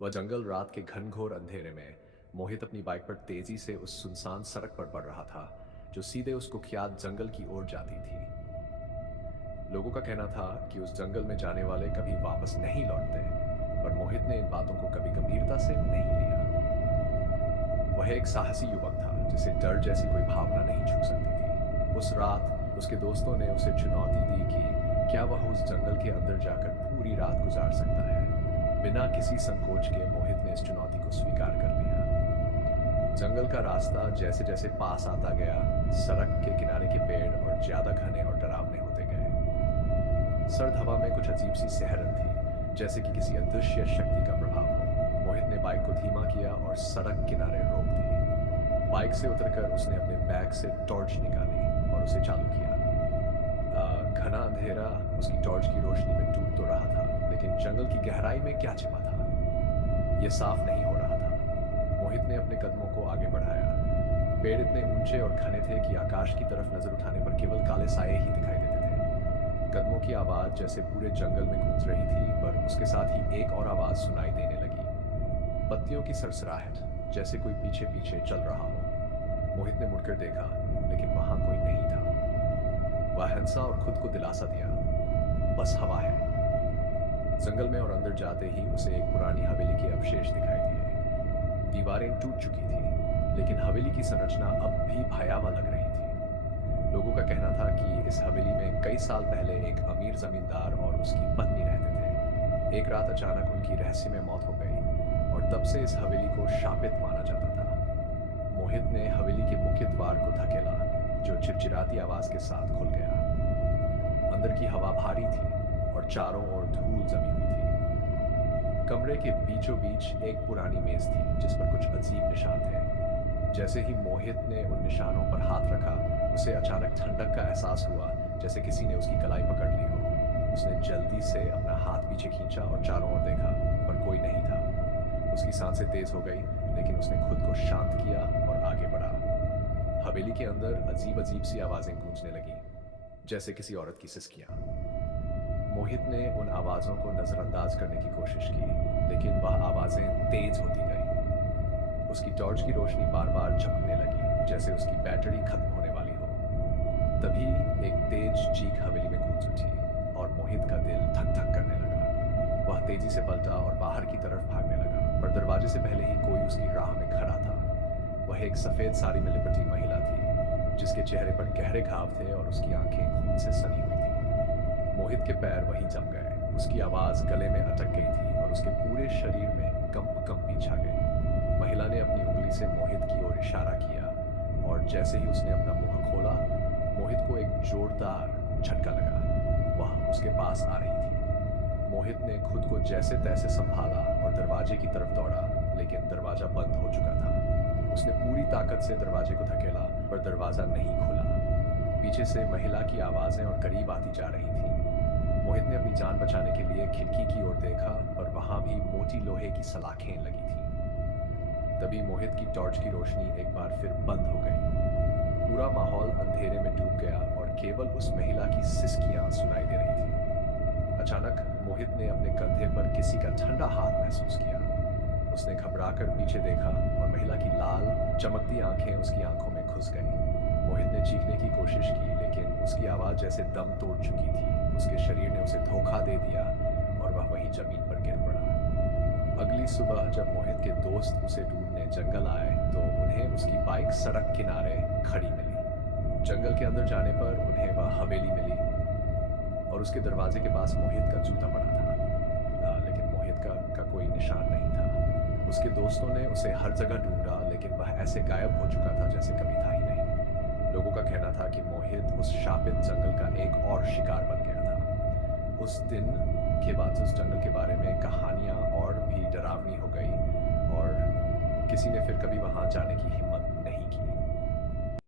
वह जंगल रात के घनघोर अंधेरे में मोहित अपनी बाइक पर तेजी से उस सुनसान सड़क पर बढ़ रहा था जो सीधे उस कुख्यात जंगल की ओर जाती थी। लोगों का कहना था कि उस जंगल में जाने वाले कभी वापस नहीं लौटते, पर मोहित ने इन बातों को कभी गंभीरता से नहीं लिया। वह एक साहसी युवक था जिसे डर जैसी कोई भावना नहीं छू सकती थी। उस रात उसके दोस्तों ने उसे चुनौती दी कि क्या वह उस जंगल के अंदर जाकर पूरी रात गुजार सकता है। बिना किसी संकोच के मोहित ने इस चुनौती को स्वीकार कर लिया। जंगल का रास्ता जैसे जैसे पास आता गया, सड़क के किनारे के पेड़ और ज्यादा घने और डरावने होते गए। सर्द हवा में कुछ अजीब सी सिहरन थी, जैसे कि किसी अदृश्य शक्ति का प्रभाव हो। मोहित ने बाइक को धीमा किया और सड़क किनारे रोक दी। बाइक से उतरकर उसने अपने बैग से टॉर्च निकाली और उसे चालू किया। घना अंधेरा उसकी टॉर्च की रोशनी में डूब तो रहा था, लेकिन जंगल की गहराई में क्या छिपा था यह साफ नहीं हो रहा था। मोहित ने अपने कदमों को आगे बढ़ाया। पेड़ इतने ऊंचे और घने थे कि आकाश की तरफ नजर उठाने पर केवल काले साए ही दिखाई देते थे। कदमों की आवाज जैसे पूरे जंगल में गूंज रही थी, पर उसके साथ ही एक और आवाज सुनाई देने लगी, पत्तियों की सरसराहट, जैसे कोई पीछे पीछे चल रहा हो। मोहित ने मुड़कर देखा, लेकिन वहां कोई नहीं था। वह हंसा और खुद को दिलासा दिया, बस हवा है। जंगल में और अंदर जाते ही उसे एक पुरानी हवेली के अवशेष दिखाई दिए। दीवारें टूट चुकी थी, लेकिन हवेली की संरचना अब भी भयावह लग रही थी। लोगों का कहना था कि इस हवेली में कई साल पहले एक अमीर जमींदार और उसकी पत्नी रहते थे। एक रात अचानक उनकी रहस्यमय मौत हो गई और तब से इस हवेली को शापित माना जाता था। मोहित ने हवेली के मुख्य द्वार को धकेला, जो चिरचिराती आवाज के साथ खुल गया। अंदर की हवा भारी थी और चारों ओर धूल जमी हुई थी। कमरे के बीचों बीच एक पुरानी मेज थी जिस पर कुछ अजीब निशान थे। जैसे ही मोहित ने उन निशानों पर हाथ रखा, उसे अचानक ठंडक का एहसास हुआ, जैसे किसी ने उसकी कलाई पकड़ ली हो। उसने जल्दी से अपना हाथ पीछे खींचा और चारों ओर देखा, पर कोई नहीं था। उसकी सांसें तेज हो गई, लेकिन उसने खुद को शांत किया और आगे बढ़ा। हवेली के अंदर अजीब अजीब सी आवाजें गूंजने लगी, जैसे किसी औरत की सिसकियां। मोहित ने उन आवाजों को नजरअंदाज करने की कोशिश की, लेकिन वह आवाजें तेज होती गईं। उसकी टॉर्च की रोशनी बार बार झपकने लगी, जैसे उसकी बैटरी खत्म होने वाली हो। तभी एक तेज चीख हवेली में गूंज उठी और मोहित का दिल धक धक करने लगा। वह तेजी से पलटा और बाहर की तरफ भागने लगा, पर दरवाजे से पहले ही कोई उसकी राह में खड़ा था। वह एक सफेद साड़ी में लिपटी महिला थी, जिसके चेहरे पर गहरे घाव थे और उसकी आंखें खून से सनी हुई थी। मोहित के पैर वहीं जम गए। उसकी आवाज गले में अटक गई थी और उसके पूरे शरीर में कंपी छा गई। महिला ने अपनी उंगली से मोहित की ओर इशारा किया और जैसे ही उसने अपना मुंह खोला, मोहित को एक जोरदार झटका लगा। वह उसके पास आ रही थी। मोहित ने खुद को जैसे तैसे संभाला और दरवाजे की तरफ दौड़ा, लेकिन दरवाजा बंद हो चुका था। उसने पूरी ताकत से दरवाजे को धकेला, पर दरवाजा नहीं खुला। पीछे से महिला की आवाजें और करीब आती जा रही थी। मोहित ने अपनी जान बचाने के लिए खिड़की की ओर देखा, पर वहां भी मोटी लोहे की सलाखें लगी थी। तभी मोहित की टॉर्च की रोशनी एक बार फिर बंद हो गई। पूरा माहौल अंधेरे में डूब गया और केवल उस महिला की सिसकियां सुनाई दे रही थी। अचानक मोहित ने अपने कंधे पर किसी का ठंडा हाथ महसूस किया। उसने घबराकर पीछे देखा और महिला की लाल चमकती आंखें उसकी आंखों में घुस गईं। मोहित ने चीखने की कोशिश की, लेकिन उसकी आवाज जैसे दम तोड़ चुकी थी। उसके शरीर ने उसे धोखा दे दिया और वह वहीं जमीन पर गिर पड़ा। अगली सुबह जब मोहित के दोस्त उसे ढूंढने जंगल आए, तो उन्हें उसकी बाइक सड़क किनारे खड़ी मिली। जंगल के अंदर जाने पर उन्हें वह हवेली मिली और उसके दरवाजे के पास मोहित का जूता पड़ा था, लेकिन मोहित का कोई निशान नहीं था। उसके दोस्तों ने उसे हर जगह ढूंढा, लेकिन वह ऐसे गायब हो चुका था जैसे कभी था ही नहीं। लोगों का कहना था कि मोहित उस शापित जंगल का एक और शिकार बन गया था। उस दिन के बाद उस जंगल के बारे में कहानियां और भी डरावनी हो गई और किसी ने फिर कभी वहां जाने की हिम्मत